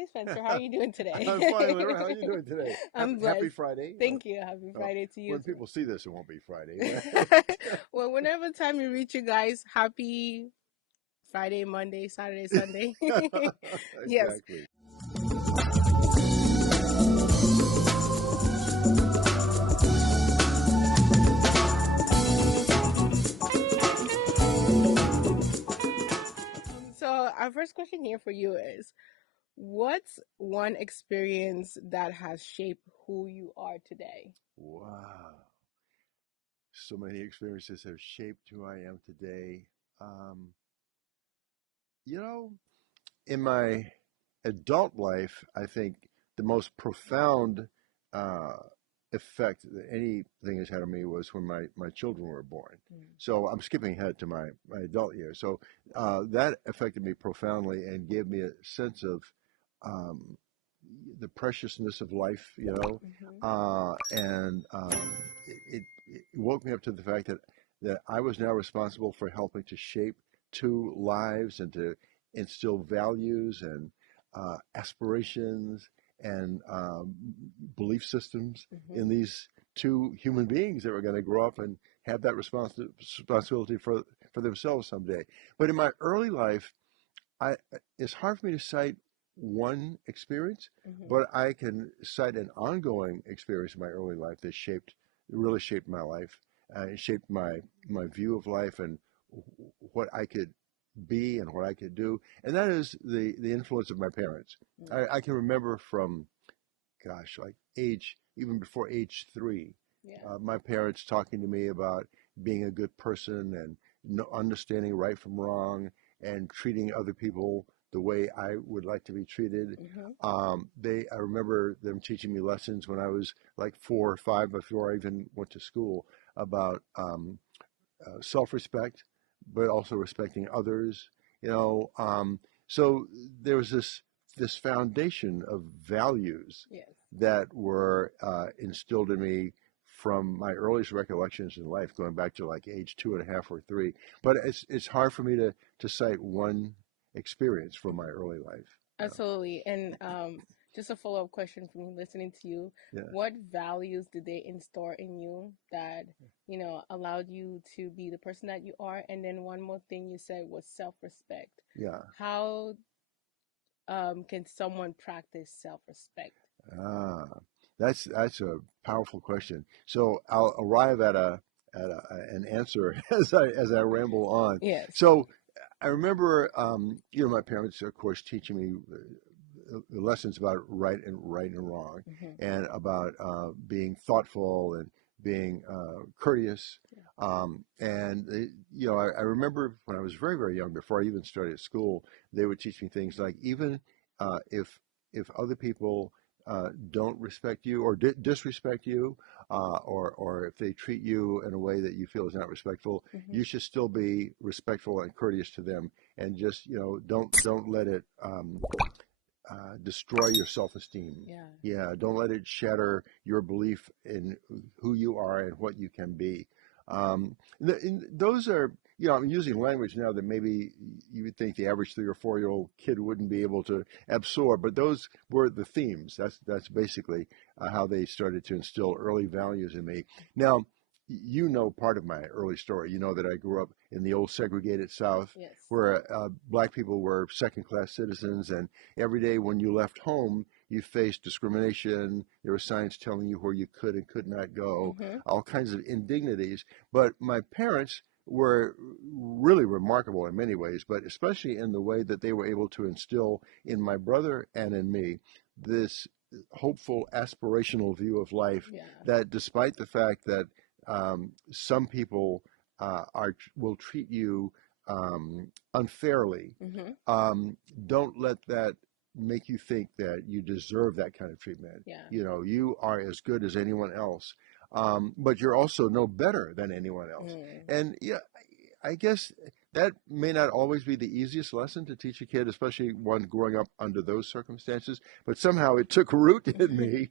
Hi, Spencer. How are you doing today? I'm fine, Lira. How are you doing today? I'm Happy blessed. Friday. Thank you. Happy Uh, Friday to you when as well. people see this, it won't be Friday. Well, whenever time you reach you guys, happy Friday, Monday, Saturday, Sunday. Yes. Exactly. So, our first question here for you is, what's one experience that has shaped who you are today? Wow. So many experiences have shaped who I am today. Um, you know, in my adult life, I think the most profound uh, effect that anything has had on me was when my children were born. Mm. So I'm skipping ahead to my adult years. So that affected me profoundly and gave me a sense of um, the preciousness of life, Mm-hmm. and it woke me up to the fact that I was now responsible for helping to shape two lives and to instill values and aspirations and belief systems Mm-hmm. in these two human beings that were going to grow up and have that responsibility for themselves someday. But in my early life, I it's hard for me to cite one experience, Mm-hmm. but I can cite an ongoing experience in my early life that really shaped my life. It shaped my view of life and what I could be and what I could do. And that is the influence of my parents. Mm. I can remember from, gosh, like even before age 3, Yeah. my parents talking to me about being a good person and understanding right from wrong and treating other people the way I would like to be treated. Mm-hmm. I remember them teaching me lessons when I was like 4 or 5 before I even went to school about self-respect, but also respecting others. So there was this foundation of values Yes. that were instilled in me from my earliest recollections in life, going back to like age 2.5 or 3. But it's hard for me to cite one experience from my early life. Absolutely. And just a follow-up question from me listening to you. Yeah, What values did they install in you that, allowed you to be the person that you are? And then one more thing you said was self-respect. yeah. How can someone practice self-respect? Ah, that's a powerful question. So I'll arrive at an answer as I ramble on. Yes. So I remember, my parents, of course, teaching me lessons about right and wrong, Hmm. and about being thoughtful and being courteous. Yeah. And I remember when I was very, very young, before I even started school, they would teach me things like even if other people don't respect you or disrespect you, or if they treat you in a way that you feel is not respectful, Hmm. you should still be respectful and courteous to them, and just don't let it destroy your self-esteem. Yeah. Yeah, don't let it shatter your belief in who you are and what you can be. Those are, I'm using language now that maybe you would think the average 3 or 4 year old kid wouldn't be able to absorb, but those were the themes. That's basically how they started to instill early values in me. Now, part of my early story. You know that I grew up in the old segregated South, Yes. where black people were second-class citizens, and every day when you left home, you faced discrimination. There were signs telling you where you could and could not go, Hmm. all kinds of indignities. But my parents were really remarkable in many ways, but especially in the way that they were able to instill in my brother and in me this hopeful, aspirational view of life, Yeah. that despite the fact that some people will treat you unfairly, Hmm. don't let that make you think that you deserve that kind of treatment. Yeah. You are as good as anyone else, but you're also no better than anyone else. Mm. And yeah, I guess that may not always be the easiest lesson to teach a kid, especially one growing up under those circumstances. But somehow it took root in me.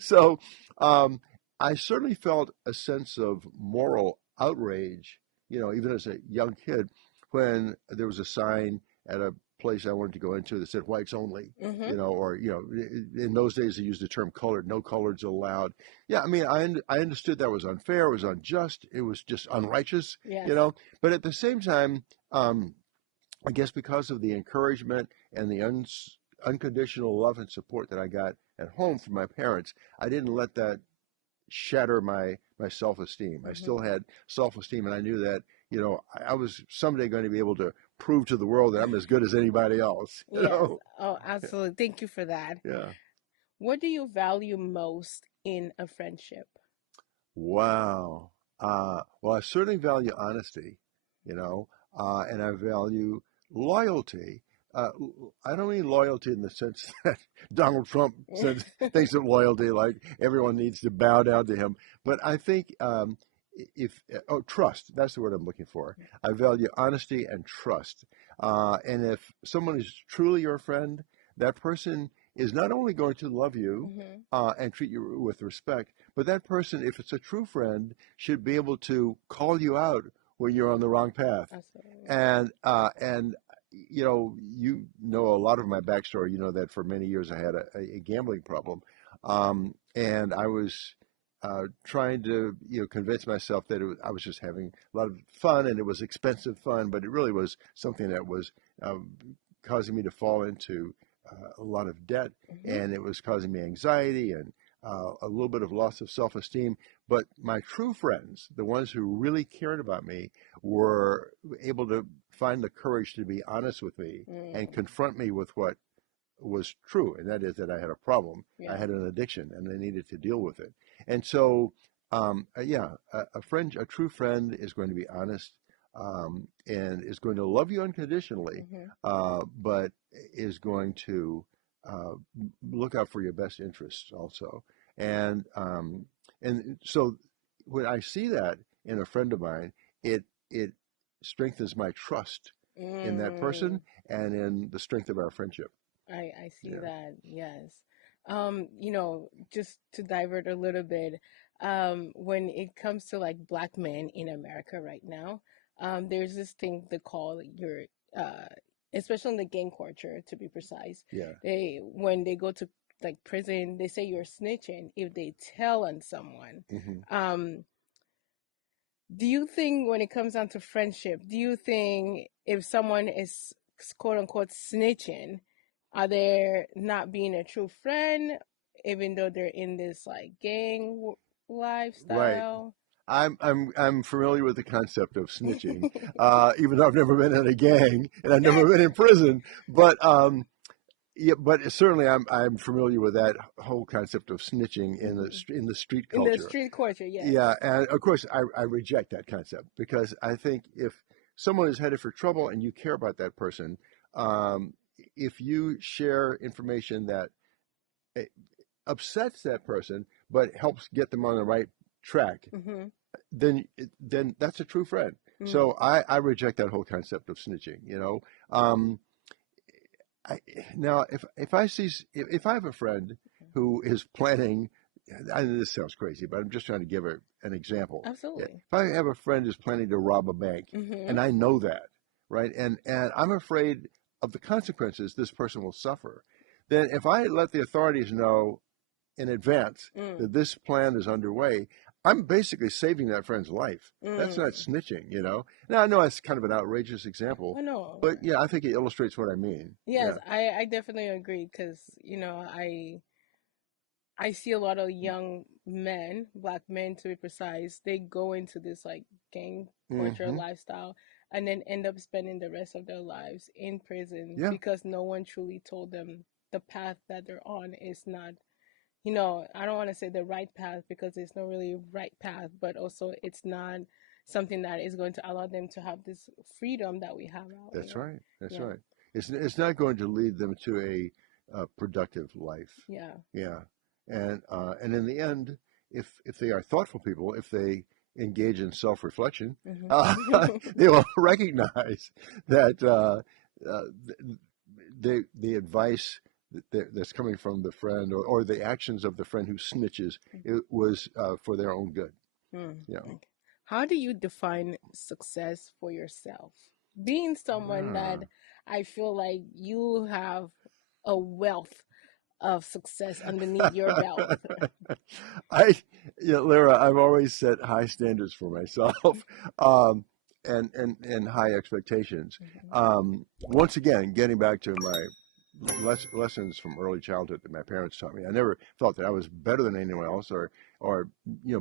So um, I certainly felt a sense of moral outrage, even as a young kid, when there was a sign at a place I wanted to go into that said whites only, Mm-hmm. or in those days they used the term colored, no coloreds allowed. Yeah, I mean, I understood that was unfair, it was unjust, it was just unrighteous, Yes. but at the same time, I guess because of the encouragement and the unconditional love and support that I got at home from my parents, I didn't let that shatter my self-esteem. I Mm-hmm. still had self-esteem, and I knew that I was someday going to be able to prove to the world that I'm as good as anybody else. Yes. Oh, absolutely. Thank you for that. Yeah. What do you value most in a friendship? Wow. Well, I certainly value honesty, you know, and I value loyalty. Uh, I don't mean loyalty in the sense that Donald Trump thinks of loyalty like everyone needs to bow down to him. But I think if trust, that's the word I'm looking for. I value honesty and trust. And if someone is truly your friend, that person is not only going to love you Mm-hmm. and treat you with respect, but that person, if it's a true friend, should be able to call you out when you're on the wrong path. Absolutely. And a lot of my backstory. You know that for many years I had a gambling problem, and I was trying to convince myself that I was just having a lot of fun, and it was expensive fun, but it really was something that was um, causing me to fall into a lot of debt, Mm-hmm. and it was causing me anxiety and a little bit of loss of self-esteem. But my true friends, the ones who really cared about me, were able to find the courage to be honest with me and Mm. confront me with what was true, and that is that I had a problem. I Yeah. had an addiction, and I needed to deal with it. And so, yeah, a true friend is going to be honest, and is going to love you unconditionally, Mm-hmm. but is going to uh, look out for your best interests also. And so, when I see that in a friend of mine, it strengthens my trust in that Mm. person and in the strength of our friendship. I see Yeah. that. Yes. Just to divert a little bit, when it comes to like black men in America right now, there's this thing they call uh, especially in the gang culture, to be precise. Yeah. When they go to like prison, they say you're snitching if they tell on someone. Hmm. Um, do you think when it comes down to friendship, do you think if someone is quote unquote snitching, are they not being a true friend, even though they're in this like Right. lifestyle? I'm familiar with the concept of snitching, even though I've never been in a gang and I've never been in prison. But yeah, but certainly I'm familiar with that whole concept of snitching in the Mhm. in the street In the culture. street culture, yes. Yeah, and of course I reject that concept because I think if someone is headed for trouble and you care about that person, um, if you share information that eh, upsets that person but helps get them on the right track, Mm-hmm. then that's a true friend. Mm. So I reject that whole concept of snitching. Um, I, now if I see if I have a friend who is planning, I know this sounds crazy, but I'm just trying to give an example. Yeah, Absolutely. if I have a friend who's planning to rob a bank, Mm-hmm. and I know that, right, and I'm afraid of the consequences this person will suffer, then if I let the authorities know in advance Mm. that this plan is underway, I'm basically saving that friend's life. That's not Mm. snitching. Now, I know that's kind of an outrageous example, I know. but yeah, I think it illustrates what I mean. Yes, Yeah. I definitely agree because I see a lot of young men, black men to be precise, they go into this like gang culture Hmm. lifestyle and then end up spending the rest of their lives in prison Yeah, because no one truly told them the path that they're on is not, I don't want to say the right path because there's no really right path, but also it's not something that is going to allow them to have this freedom that we have out that's here. right. That's Yeah. right. It's not going to lead them to a productive life. Yeah. Yeah, and in the end, if they are thoughtful people, if they engage in self-reflection, uh, Hmm. they will recognize that uh, the advice that's coming from the friend or the actions of the friend who snitches, it was for their own good. Hmm. You know. Okay. How do you define success for yourself? Being someone that Yeah. I feel like you have a wealth of success underneath your belt. I, Lyra, I've always set high standards for myself, um, and high expectations. Mhm. Once again, getting back to my lessons from early childhood that my parents taught me, I never thought that I was better than anyone else, or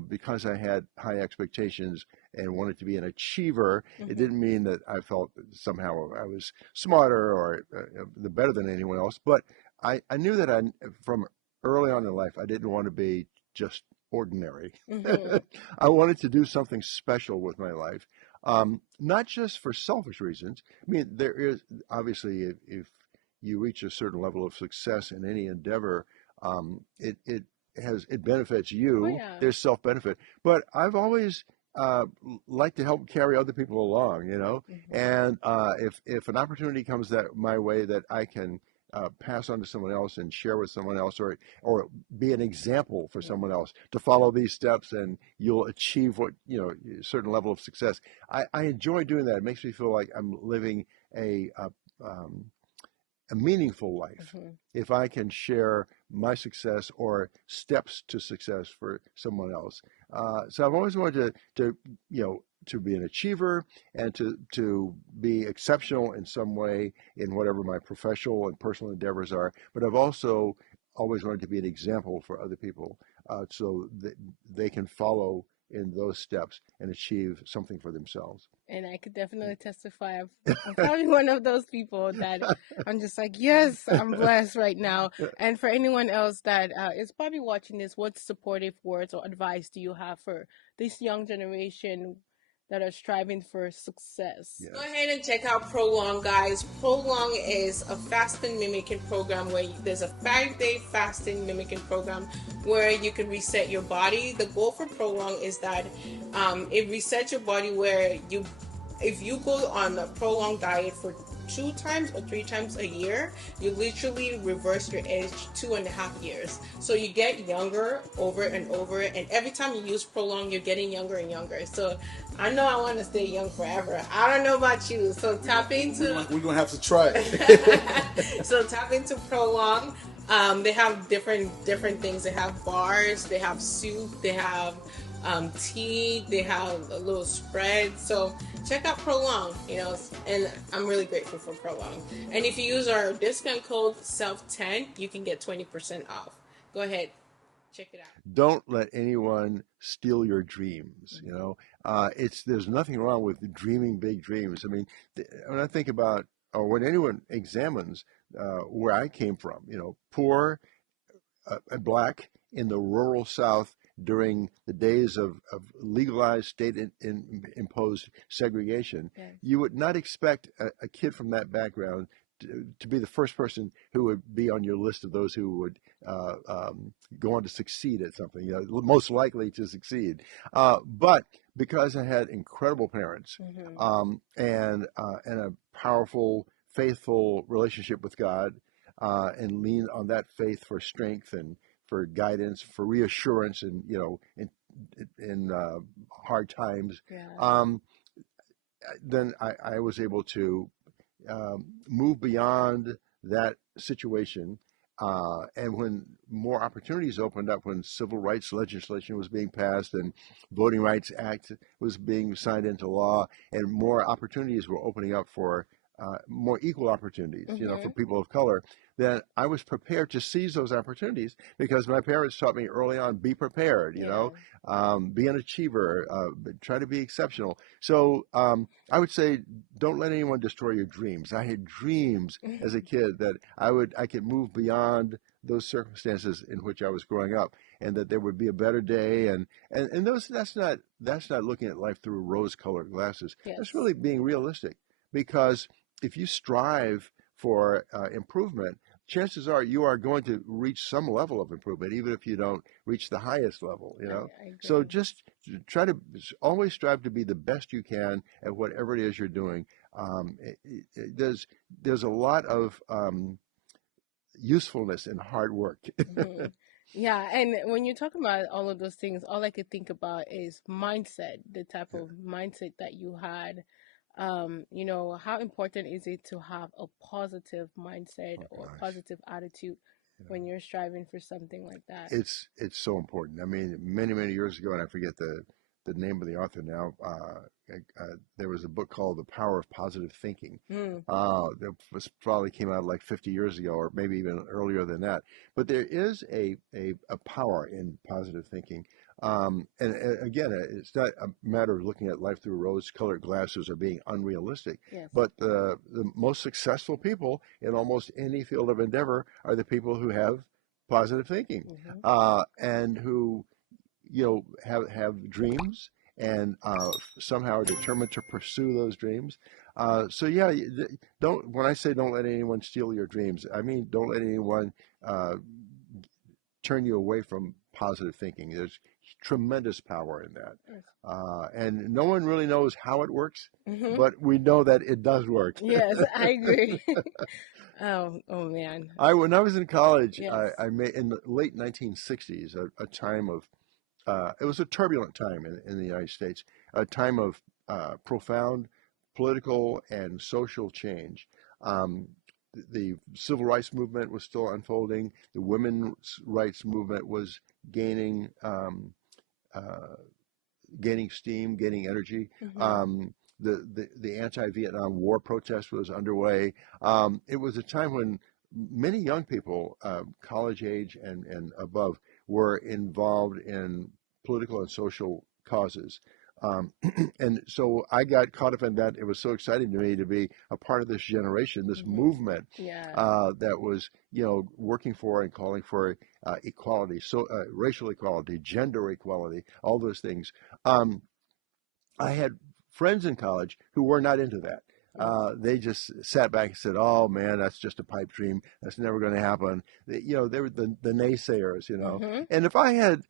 because I had high expectations and wanted to be an achiever, it Mhm. didn't mean that I felt that somehow I was smarter or the better than anyone else. But I knew that from early on in life, I didn't want to be just ordinary. Mhm. I wanted to do something special with my life, not just for selfish reasons. I mean, there is obviously, if you reach a certain level of success in any endeavor, it it benefits Oh you. yeah. There's self benefit, but I've always uh, liked to help carry other people along, Mhm. and if an opportunity comes that my way that I can pass on to someone else and share with someone else, or be an example for someone Mhm. else to follow these steps, and you'll achieve what a certain level of success. I enjoy doing that. It makes me feel like I'm living a a, um, a meaningful life Mhm. if I can share my success or steps to success for someone else. So I've always wanted to be an achiever and to be exceptional in some way in whatever my professional and personal endeavors are. But I've also always wanted to be an example for other people, so that they can follow in those steps and achieve something for themselves. And I could definitely testify. I'm probably one of those people that I'm just like, yes, I'm blessed right now. And for anyone else that is probably watching this, what supportive words or advice do you have for this young generation that are striving for success? Go Yes. ahead and check out Prolong, guys. Prolong is a fasting mimicking program where there's a 5-day fasting mimicking program where you can reset your body. The goal for Prolong is that it resets your body where if you go on a prolonged diet for 2 times or 3 times a year, you literally reverse your age 2.5 years. So you get younger over and over, and every time you use prolong, you're getting younger and younger. So I know I want to stay young forever. I don't know about you. So tap into. We're gonna have to try it. So tap into prolong. They have different things. They have bars. They have soup. They have tea. They have a little spread. So check out Prolong. And I'm really grateful for Prolong. And if you use our discount code SELF10, you can get 20% off. Go ahead, check it out. Don't let anyone steal your dreams. Mm-hmm. It's there's nothing wrong with dreaming big dreams. I mean, when I think about, or when anyone examines where I came from, poor, black in the rural South during the days of legalized state imposed segregation, Yes. you would not expect a kid from that background to be the first person who would be on your list of those who would go on to succeed at something, most likely to succeed. But because I had incredible parents, Mm-hmm. and a powerful, faithful relationship with God, and lean on that faith for strength and for guidance, for reassurance, and in hard times. Yeah. Um, then I was able to move beyond that situation. And when more opportunities opened up, when civil rights legislation was being passed and Voting Rights Act was being signed into law, and more opportunities were opening up for more equal opportunities, for Mm-hmm. people of color, then I was prepared to seize those opportunities because my parents taught me early on, be prepared, Yeah. be an achiever, try to be exceptional. So I would say, don't let anyone destroy your dreams. I had dreams as a kid that I could move beyond those circumstances in which I was growing up, and that there would be a better day. And those that's not looking at life through rose-colored glasses. That's Yes. really being realistic, because if you strive for improvement, chances are you are going to reach some level of improvement, even if you don't reach the highest level. I So agree. just try to always strive to be the best you can at whatever it is you're doing. There's a lot of usefulness in hard work. Hmm. Yeah, and when you talk about all of those things, all I could think about is mindset, the type of mindset that you had. how important is it to have a positive mindset Oh or gosh. positive attitude Yeah. when you're striving for something like that? It's so important. I mean, many years ago, and I forget the name of the author now. There was a book called The Power of Positive Thinking. Mm, That was probably came out like 50 years ago, or maybe even earlier than that. But there is a power in positive thinking. And again, it's not a matter of looking at life through rose-colored glasses or being unrealistic. yes. But the most successful people in almost any field of endeavor are the people who have positive thinking, Hmm. and who have dreams and somehow are determined to pursue those dreams. So yeah, don't when I say don't let anyone steal your dreams, I mean don't let anyone uh, turn you away from positive thinking. There's tremendous power in that, Yes. and no one really knows how it works, Hmm. but we know that it does work. Yes, I agree. Oh man. When I was in college, Yes. I made in the late 1960s a time of it was a turbulent time in the United States, a time of profound political and social change. Um, the civil rights movement was still unfolding. The women's rights movement was gaining uh, gaining steam, gaining energy. Hmm. The anti-Vietnam War protest was underway. It was a time when many young people, college age and above, were involved in political and social causes. Um, and so I got caught up in that. It was so exciting to me to be a part of this generation, this Hmm. movement Yeah. that was, working for and calling for equality, so racial equality, gender equality, all those things. Um, I had friends in college who were not into that. Mm. They just sat back and said, "Oh man, that's just a pipe dream. That's never going to happen." They were the naysayers. Hmm. And if I had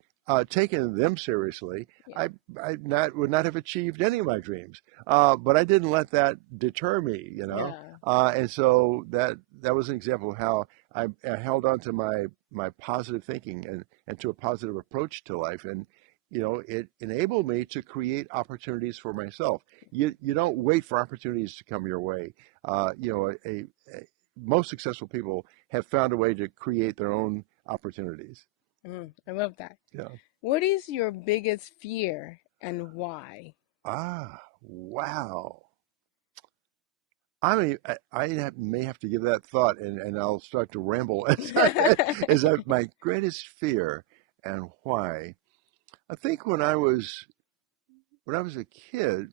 taken them seriously, Yeah. I would not have achieved any of my dreams. But I didn't let that deter me. Yeah. And so that was an example of how I held on to my positive thinking and to a positive approach to life, and it enabled me to create opportunities for myself. You don't wait for opportunities to come your way. Most successful people have found a way to create their own opportunities. I love that. Yeah. What is your biggest fear and why? Wow. I mean, may have to give that thought, and I'll start to ramble my greatest fear and why. I think when I was a kid,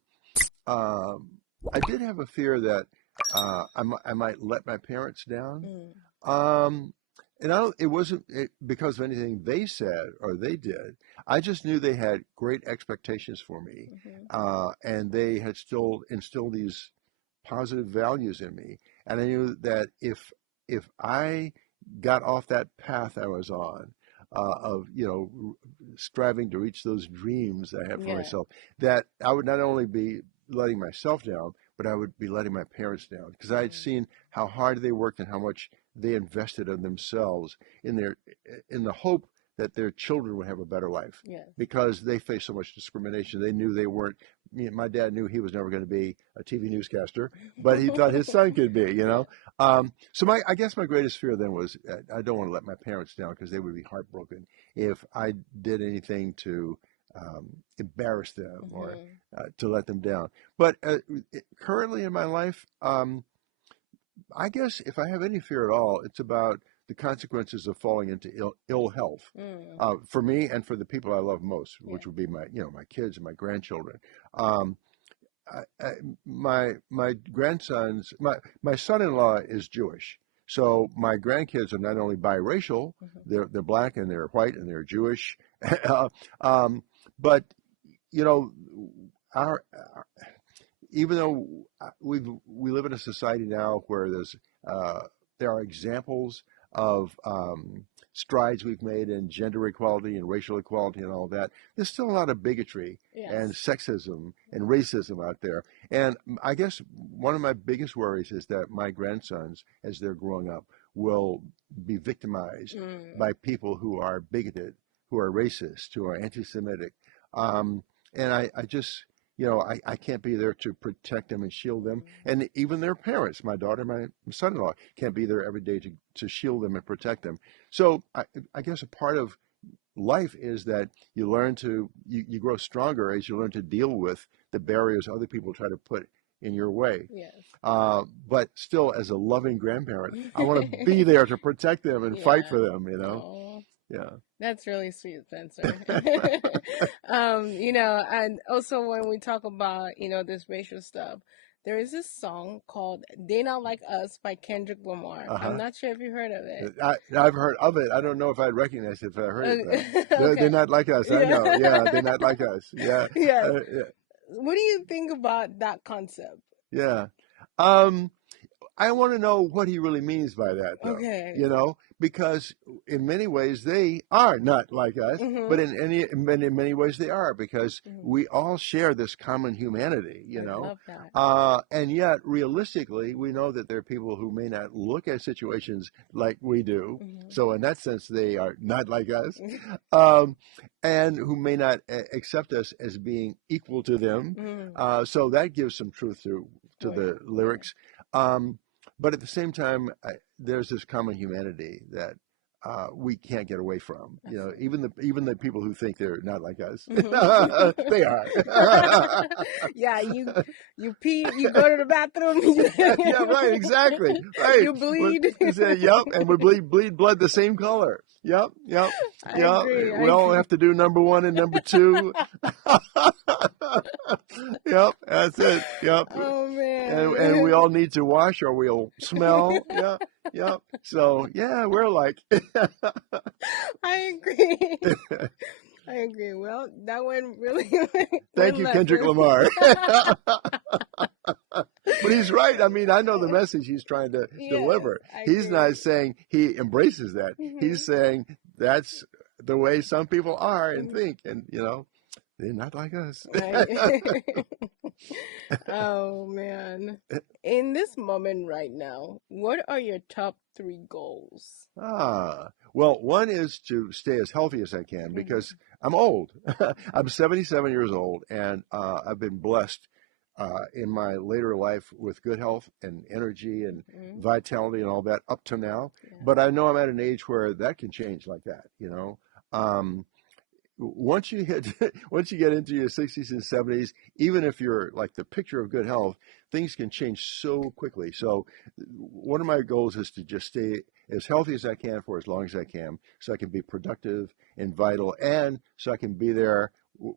um, I did have a fear that I might let my parents down. Mm, Um, and it wasn't because of anything they said or they did. I just knew they had great expectations for me, mhm, and they had still instilled these positive values in me. And I knew that if I got off that path I was on, of striving to reach those dreams I have for yeah. myself, that I would not only be letting myself down, but I would be letting my parents down because I had Mm, seen how hard they worked and how much they invested in themselves in the hope that their children would have a better life yes. because they faced so much discrimination. They knew they weren't. My dad knew he was never going to be a TV newscaster, but he thought his son could be. Yeah. So I guess my greatest fear then was I don't want to let my parents down because they would be heartbroken if I did anything to embarrass them or Hmm. to let them down. But currently in my life, I guess if I have any fear at all, it's about the consequences of falling into ill health Mm, for me and for the people I love most, yeah. which would be my kids and my grandchildren. Um, I, my grandsons, my son-in-law is Jewish, so my grandkids are not only biracial, Hmm. they're black and they're white and they're Jewish, uh, um, but you know, our even though we live in a society now where uh, there are examples of strides we've made in gender equality and racial equality and all that, there's still a lot of bigotry and Yes. sexism and racism out there. And I guess one of my biggest worries is that my grandsons, as they're growing up, will be victimized Mm, by people who are bigoted, who are racist, who are anti-Semitic. Um, and I just I can't be there to protect them and shield them. And even their parents, my daughter, my son-in-law, can't be there every day to shield them and protect them. So I guess a part of life is that you learn you grow stronger as you learn to deal with the barriers other people try to put in your way. Yes. But still, as a loving grandparent, I want to be there to protect them and fight Yeah. for them, Oh, Yeah. that's really sweet, Spencer. And also when we talk about, this racial stuff, there is this song called They Not Like Us by Kendrick Lamar. I'm Uh-huh. not sure if you heard of it. I've heard of it. I don't know if I'd recognize it if I heard it though. They're Okay. not like us. I Yeah. know. Yeah, they're not like us. Yeah. Yes. Yeah. What do you think about that concept? Yeah. Um, I want to know what he really means by that, though. Okay. Because in many ways they are not like us, but Mhm. in many ways they are because Mhm. we all share this common humanity, I love that. And yet realistically, we know that there are people who may not look at situations like we do. Mhm. So in that sense, they are not like us, um, and who may not accept us as being equal to them. Mhm. So that gives some truth to Oh yeah. the lyrics. Um, but at the same time, there's this common humanity that we can't get away from. Absolutely. Even the people who think they're not like us, Mhm. they are. Yeah, you pee, you go to the bathroom, Yeah, right, exactly, right. you bleed. We say, yep, and we bleed blood the same color. Yep, yep, I yep. agree. I We all agree. have to do number one and number two. Yep, that's it. Yep, Oh and we man. all need to wash or we'll smell. Yeah, yep. So yeah, we're like. I agree. I agree. Well, that went really Thank went you, left. Kendrick Lamar. But he's right. I mean, I know the message he's trying to Yes, deliver. I He's not agree. saying he embraces that. He's Mhm. saying that's the way some people are and Mhm. think. And, they're not like us. I Oh man. In this moment right now, what are your top three goals? Well, one is to stay as healthy as I can because Mhm. I'm old. I'm 77 years old, and I've been blessed in my later life with good health and energy and Mhm. vitality and all that up to now. Yeah. But I know I'm at an age where that can change like that. Um, once you hit once you get into your 60s and 70s, even if you're like the picture of good health, things can change so quickly. So one of my goals is to just stay as healthy as I can for as long as I can, so I can be productive and vital, and so I can be there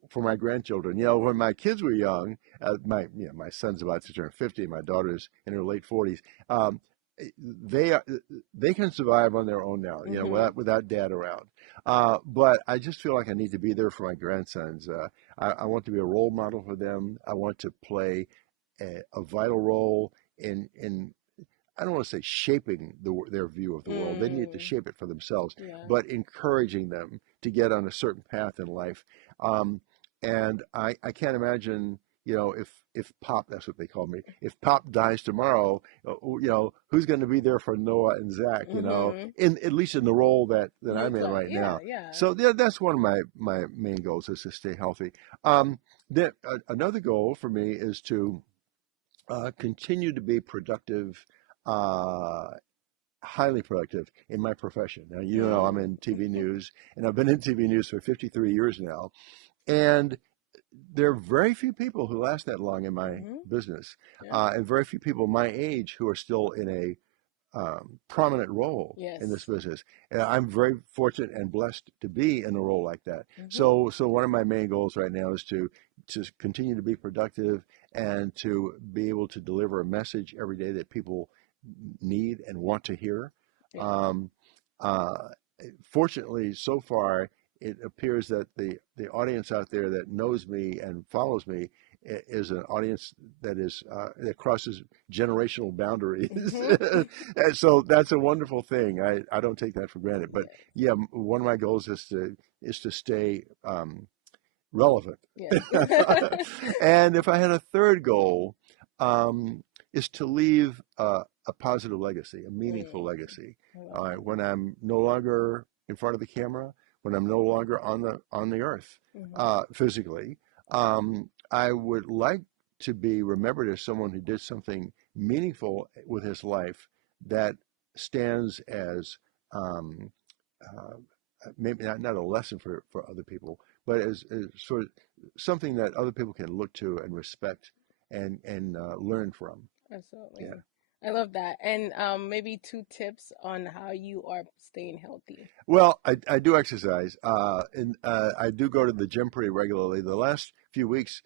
for my grandchildren. When my kids were young, my son's about to turn 50, my daughter's in her late 40s. um, they are, they can survive on their own now, Mhm. without dad around. But I just feel like I need to be there for my grandsons. I want to be a role model for them. I want to play a vital role in I don't want to say shaping their view of the world. They need to Mm. shape it for themselves, Yeah. but encouraging them to get on a certain path in life. Um, and I can't imagine, if Pop, that's what they call me, if Pop dies tomorrow, who's going to be there for Noah and Zach, Mhm. in at least in the role that You I'm in play. right Yeah, now. yeah. So yeah, that's one of my main goals is to stay healthy. Then another goal for me is to continue to be productive, uh, highly productive in my profession. Now, I'm Mm. in TV news, and I've been in TV news for 53 years now. And there are very few people who last that long in my Mhm. business, Yeah. and very few people my age who are still in a prominent role in this Yes. business. And I'm very fortunate and blessed to be in a role like that. Mhm. So one of my main goals right now is to continue to be productive and to be able to deliver a message every day that people need and want to hear. Yeah. Um, uh, Fortunately, so far, it appears that the audience out there that knows me and follows me is an audience that crosses generational boundaries. Mhm. And so that's a wonderful thing. I don't take that for granted. But Yeah. yeah, one of my goals is to stay relevant. Yes. And if I had a third goal, is to leave a positive legacy, a meaningful Mm. legacy. I love that. When I'm no longer in front of the camera, when I'm no longer on the earth Mhm. physically, I would like to be remembered as someone who did something meaningful with his life that stands as um, uh, maybe not a lesson for other people, but as sort of something that other people can look to and respect and learn from. Yeah. Absolutely. I love that. And maybe two tips on how you are staying healthy. Well, I do exercise, and I do go to the gym pretty regularly. The last few weeks,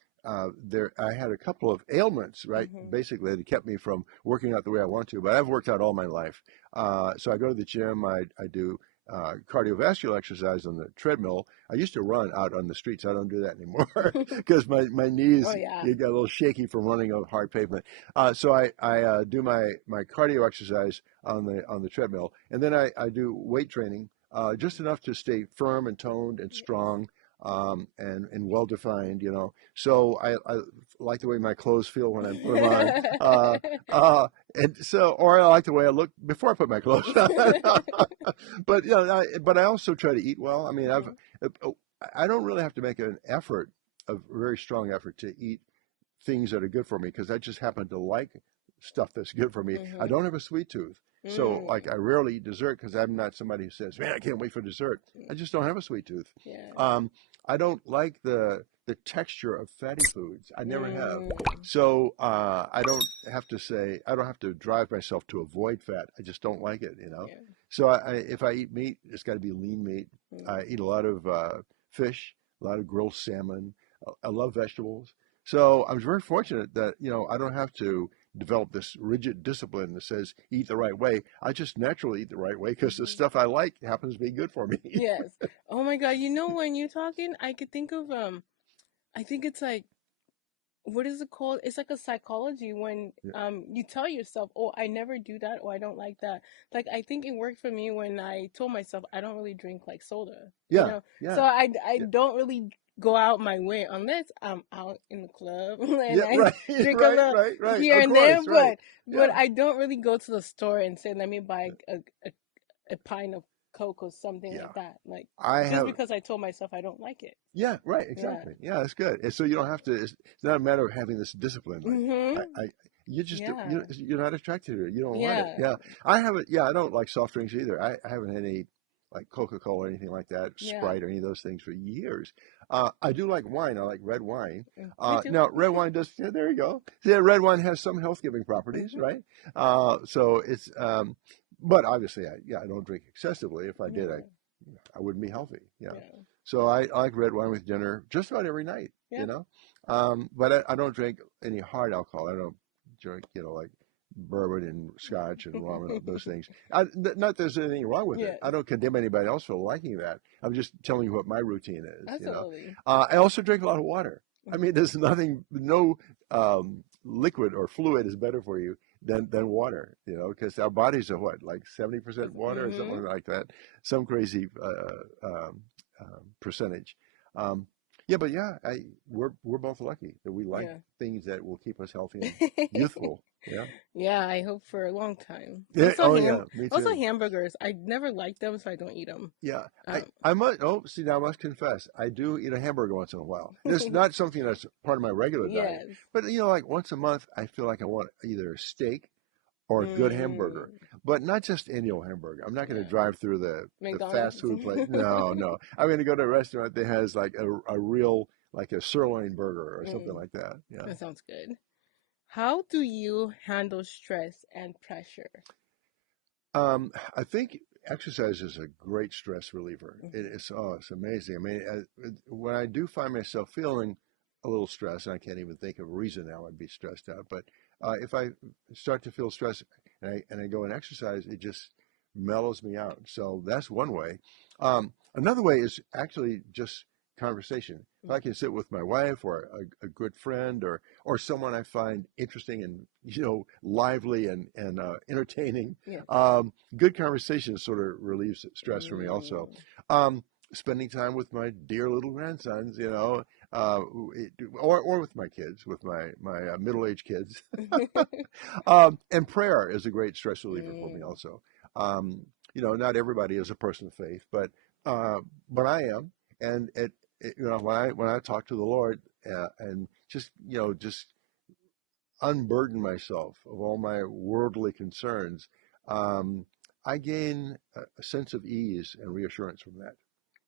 there I had a couple of ailments, right? Hmm. Basically, that kept me from working out the way I want to. But I've worked out all my life, so I go to the gym. I do cardiovascular exercise on the treadmill. I used to run out on the streets. I don't do that anymore because my Oh knees yeah. get a little shaky from running on hard pavement. So I do my cardio exercise on the treadmill, and then I do weight training just enough to stay firm and toned and Yes. strong, and well defined. So I like the way my clothes feel when I put them on. And so, or I like the way I look before I put my clothes on. But but I also try to eat well. I mean, Hmm. I don't really have to make an effort, a very strong effort, to eat things that are good for me because I just happen to like stuff that's good for me. I Hmm. don't have a sweet tooth. So, like, Mm. I rarely eat dessert because I'm not somebody who says, "Man, I can't wait for dessert." I just don't have a sweet tooth. Yeah. Um, I don't like the texture of fatty foods. I never have. Mm. So I don't have to drive myself to avoid fat. I just don't like it. Yeah. So if I eat meat, it's got to be lean meat. Mm. I eat a lot of fish, a lot of grilled salmon. I love vegetables. So I'm very fortunate that I don't have to develop this rigid discipline that says eat the right way. I just naturally eat the right way because the Hmm. stuff I like happens to be good for me. Yes. Oh my God. When you're talking, I could think of I think it's like, what is it called? It's like a psychology when Yeah, you tell yourself, "Oh, I never do that," or "I don't like that." Like I think it worked for me when I told myself I don't really drink like soda. You yeah, know, so yeah, I yeah, don't really go out my way unless I'm out in the club and yeah. I Right, drink a right, little right, right. here Of and there. course, right. But Yeah, I don't really go to the store and say, "Let me buy a pint of Coke or something yeah. like that." Like I just have. because I told myself I don't like it. Yeah, right, Yeah. exactly. Yeah, that's good. And so you don't have to. It's not a matter of having this discipline. Like Mhm. you just Yeah. you're not attracted to it. You don't want it. Yeah. Yeah, I haven't. Yeah, I don't like soft drinks either. I haven't had any like Coca-Cola or anything like that, Yeah. Sprite or any of those things for years. I do like wine. I like red wine. Me too. Now, red wine does. Yeah, there you go. Yeah, red wine has some health-giving properties, Hmm. right? So it's. But obviously, I don't drink excessively. If I did, Yeah. I wouldn't be healthy. Yeah. Yeah. So I like red wine with dinner just about every night, Yeah. But I don't drink any hard alcohol. I don't drink, like bourbon and scotch and rum and all those things. Not that there's anything wrong with it. Yes. I don't condemn anybody else for liking that. I'm just telling you what my routine is. Absolutely. I also drink a lot of water. I mean, there's no liquid or fluid is better for you than water, because our bodies are what, like 70% water or Mm-hmm. something like that, some crazy percentage. Um, yeah, but yeah, we're both lucky that we like Yeah. things that will keep us healthy and youthful. Yeah. Yeah, I hope for a long time. Yeah. Oh yeah, me Also too. hamburgers. I never liked them, so I don't eat them. Yeah, Um, I must. Oh, see, now I must confess, I do eat a hamburger once in a while. It's not something that's part of my regular diet, yes. but like once a month, I feel like I want either a steak or a good Mm, hamburger, but not just any old hamburger. I'm not going to yeah. drive through the fast McDonald's. food place. No, no. I'm going to go to a restaurant that has like a real, like a sirloin burger or something Mm, like that. Yeah. that sounds good. How do you handle stress and pressure? I think exercise is a great stress reliever. Mm. It's amazing. I mean, when I do find myself feeling a little stressed, and I can't even think of a reason now I'd be stressed out, but if I start to feel stressed and I go and exercise, it just mellows me out. So that's one way. Another way is actually just conversation. If I can sit with my wife or a good friend or someone I find interesting and lively and entertaining, Yeah. good conversation sort of relieves stress for me also. Mm, Spending time with my dear little grandsons, uh, or with my kids, with my middle-aged kids. And prayer is a great stress reliever for me mm, also. Um, not everybody is a person of faith, but I am, and when I talk to the Lord, and just just unburden myself of all my worldly concerns, um, I gain a sense of ease and reassurance from that.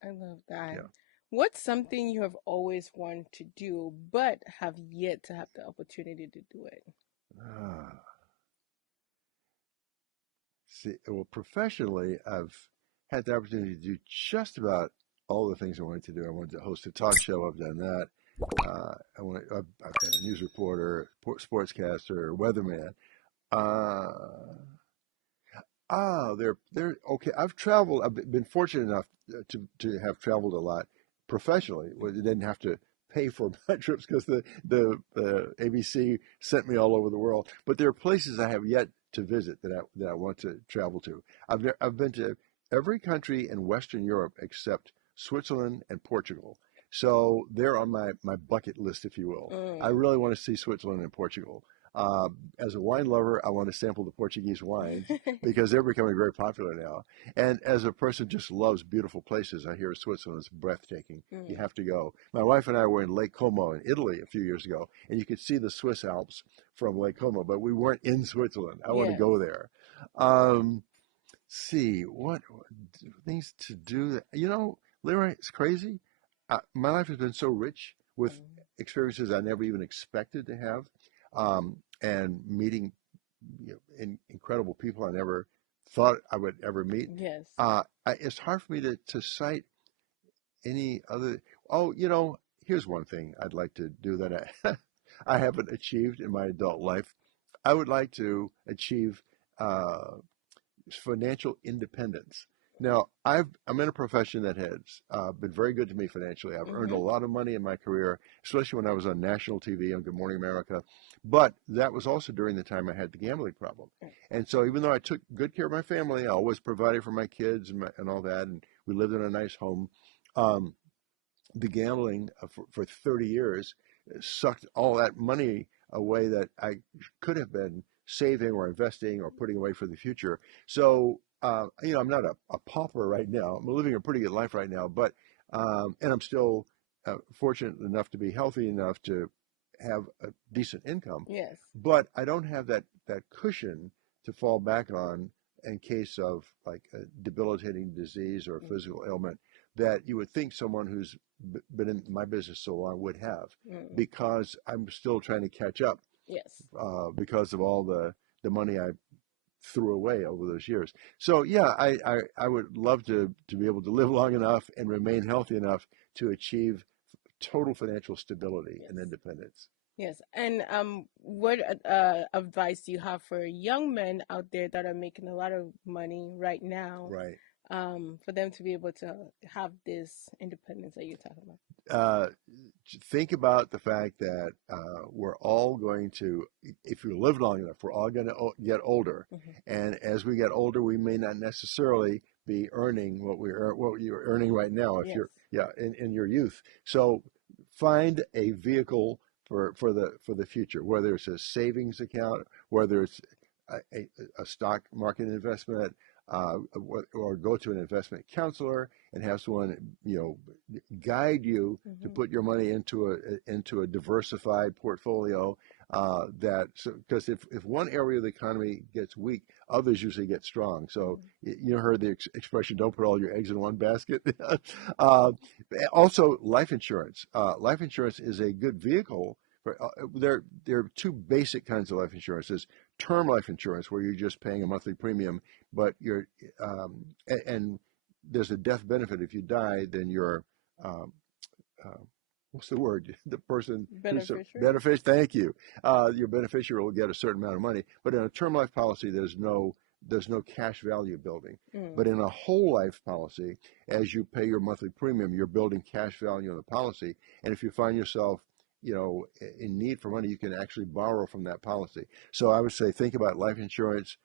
I love that. Yeah. What's something you have always wanted to do but have yet to have the opportunity to do it? Ah, see, well, professionally, I've had the opportunity to do just about all the things I wanted to do. I wanted to host a talk show. I've done that. I've been a news reporter, sportscaster, weatherman. Uh, they're okay. I've traveled. I've been fortunate enough to have traveled a lot professionally. Where they didn't have to pay for my trips because the ABC sent me all over the world. But there are places I have yet to visit that I want to travel to. I've been to every country in Western Europe except Switzerland and Portugal. So they're on my bucket list, if you will. I Mm. really want to see Switzerland and Portugal. As a wine lover, I want to sample the Portuguese wines because they're becoming very popular now. And as a person who just loves beautiful places, I hear Switzerland's breathtaking. You Mm. have to go. My wife and I were in Lake Como in Italy a few years ago, and you could see the Swiss Alps from Lake Como, but we weren't in Switzerland. I want to Yes. go there. Um, see what things to do. Lyra, it's crazy. My life has been so rich with Mm. experiences I never even expected to have, and meeting incredible people I never thought I would ever meet. Yes. It's hard for me to cite any other. Oh, here's one thing I'd like to do that I haven't achieved in my adult life. I would like to achieve uh, financial independence. Now, I'm in a profession that has been very good to me financially. I've earned a Mm-hmm. lot of money in my career, especially when I was on national TV on Good Morning America. But that was also during the time I had the gambling problem. And so even though I took good care of my family, I always provided for my kids and all that, and we lived in a nice home. Um, the gambling for 30 years sucked all that money away that I could have been saving or investing or putting away for the future. So, I'm not a pauper right now. I'm living a pretty good life right now, but, and I'm still fortunate enough to be healthy enough to have a decent income, Yes. but I don't have that cushion to fall back on in case of like a debilitating disease or Mm. physical ailment that you would think someone who's been in my business so long would have, Mm. because I'm still trying to catch up Yes. because of all the money I threw away over those years. So yeah, I would love to be able to live long enough and remain healthy enough to achieve total financial stability Yes. and independence. Yes. And what advice do you have for young men out there that are making a lot of money right now, Right. for them to be able to have this independence that you're talking about? uh, think about the fact that we're all going to, if you live long enough, we're all going to get older, Mm-hmm. and as we get older, we may not necessarily be earning what you're earning right now if Yes. you're in your youth. So find a vehicle for the future, whether it's a savings account, whether it's a stock market investment, or go to an investment counselor and have someone guide you to Mm-hmm. put your money into a diversified portfolio. That because if one area of the economy gets weak, others usually get strong. So Mm-hmm. you heard the expression, "Don't put all your eggs in one basket." uh, Also, life insurance. Life insurance is a good vehicle. There are two basic kinds of life insurance. There's term life insurance, where you're just paying a monthly premium, but and there's a death benefit. If you die, then you're um, uh, what's the word? The person who's a Beneficiary? beneficiary. Thank you. Your beneficiary will get a certain amount of money, but in a term life policy, there's no cash value building. Mm. But in a whole life policy, as you pay your monthly premium, you're building cash value in the policy. And if you find yourself, in need for money, you can actually borrow from that policy. So I would say, think about life insurance,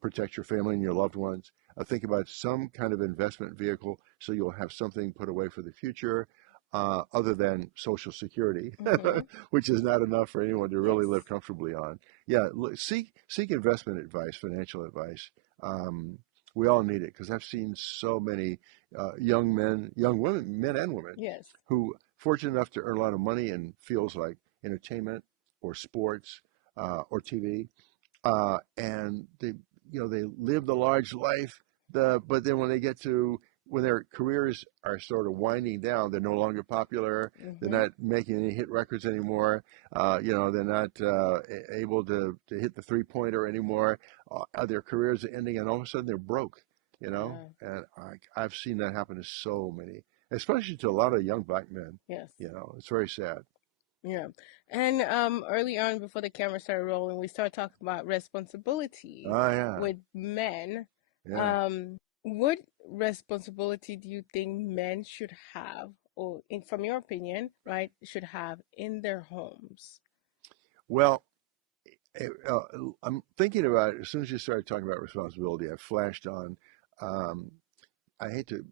protect your family and your loved ones. Think about some kind of investment vehicle so you'll have something put away for the future, other than Social Security, Mm-hmm. which is not enough for anyone to really Yes. live comfortably on. Yeah, seek investment advice, financial advice. Um, we all need it, because I've seen so many young men, young women, men and women, Yes. who fortunate enough to earn a lot of money in fields like entertainment or sports or TV, and they live the large life. But then when they get to when their careers are sort of winding down, they're no longer popular. They're Mhm. not making any hit records anymore. They're not able to hit the 3-pointer anymore. Their careers are ending, and all of a sudden they're broke. Yeah. And I've seen that happen to so many, especially to a lot of young black men. Yes. It's very sad. Yeah. And early on, before the camera started rolling, we started talking about responsibility Oh yeah, with men. yeah. What responsibility do you think men should have, or from your opinion, right, should have in their homes? Well, I'm thinking about it. As soon as you started talking about responsibility, I flashed on. Um, I hate to.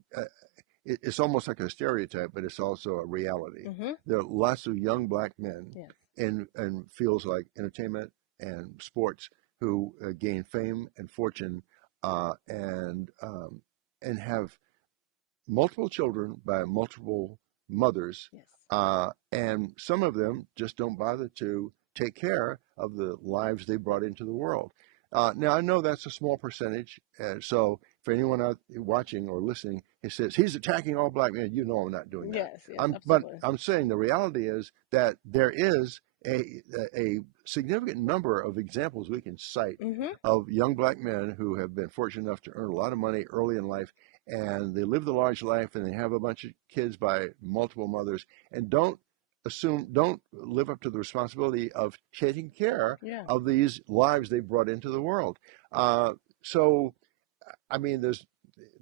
It's almost like a stereotype, but it's also a reality. Mm-hmm. There are lots of young black men Yes. in fields like entertainment and sports who gain fame and fortune, and have multiple children by multiple mothers, Yes. and some of them just don't bother to take care of the lives they brought into the world. Now, I know that's a small percentage, so for anyone out watching or listening who says he's attacking all black men, I'm not doing that. Yes. Yes. But Absolutely. I'm saying the reality is that there is a significant number of examples we can cite Mm-hmm. of young black men who have been fortunate enough to earn a lot of money early in life, and they live the large life, and they have a bunch of kids by multiple mothers, and don't live up to the responsibility of taking care Yeah. of these lives they brought into the world. So, I mean, there's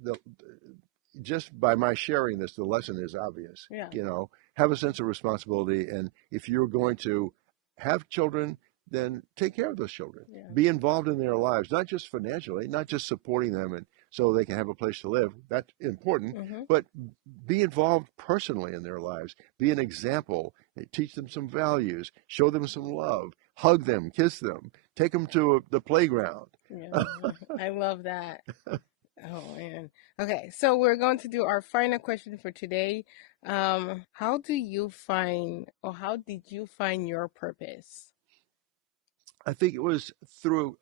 the just by my sharing this, the lesson is obvious. Yeah. Have a sense of responsibility, and if you're going to have children, then take care of those children. Yeah. Be involved in their lives, not just financially, not just supporting them and so they can have a place to live. That's important, Mm-hmm. but be involved personally in their lives. Be an example. Teach them some values. Show them some love. Hug them. Kiss them. Take them to the playground. Yeah. I love that. Oh man. Okay, so we're going to do our final question for today. How do you find, or how did you find your purpose? I think it was through,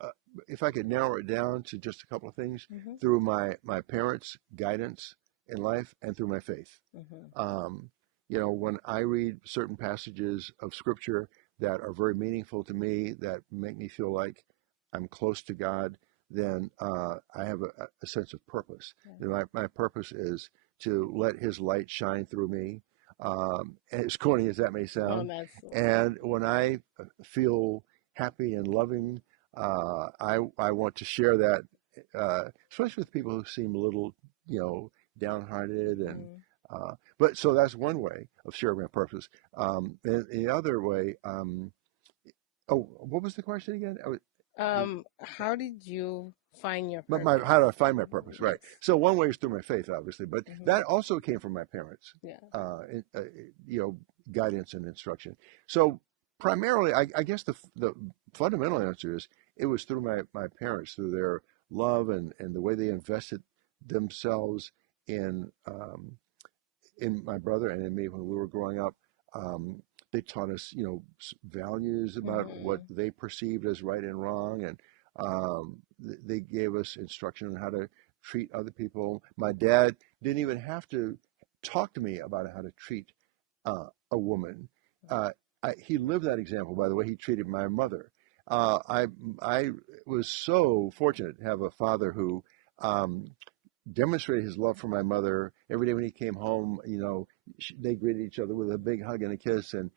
if I could narrow it down to just a couple of things, Mm-hmm. through my parents' guidance in life and through my faith. Mm-hmm. When I read certain passages of scripture that are very meaningful to me, that make me feel like I'm close to God, then I have a sense of purpose. Yeah. My purpose is to let His light shine through me, as corny as that may Oh, sound. that's And when I feel happy and loving, I want to share that, especially with people who seem a little, downhearted and. mm. But so that's one way of sharing my purpose. And the other way, what was the question again? How did you find your But purpose? how do I find my purpose? Yes. Right. So one way is through my faith, obviously, but Mm-hmm. that also came from my parents. Yeah. Guidance and instruction. So primarily, I guess the fundamental answer is it was through my parents, through their love and the way they invested themselves in my brother and in me when we were growing up. They taught us, values about what Mm-hmm. they perceived as right and wrong, and they gave us instruction on how to treat other people. My dad didn't even have to talk to me about how to treat a woman. He lived that example by the way he treated my mother. I was so fortunate to have a father who um, demonstrated his love for my mother every day when he came home. They greeted each other with a big hug and a kiss. And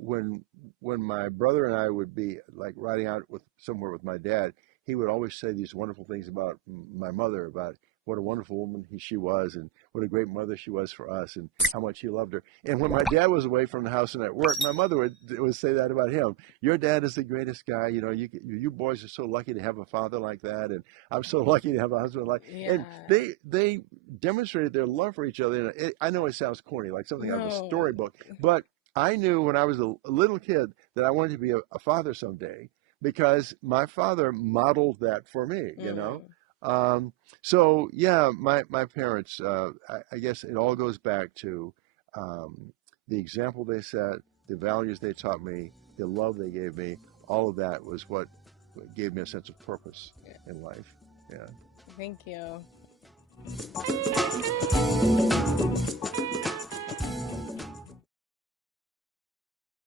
when my brother and I would be like riding out with somewhere with my dad, he would always say these wonderful things about my mother, about what a wonderful woman she was, and what a great mother she was for us, and how much he loved her. And when my dad was away from the house and at work, my mother would say that about him. Your dad is the greatest guy. You boys are so lucky to have a father like that, and I'm so lucky to have a husband like. And Yeah. they demonstrated their love for each other. And I know it sounds corny, like something out of a No. storybook, but I knew when I was a little kid that I wanted to be a father someday because my father modeled that for me. Mm. So yeah, my parents. I guess it all goes back to um, the example they set, the values they taught me, the love they gave me, all of that was what gave me a sense of purpose Yeah. in life. Yeah. Thank you.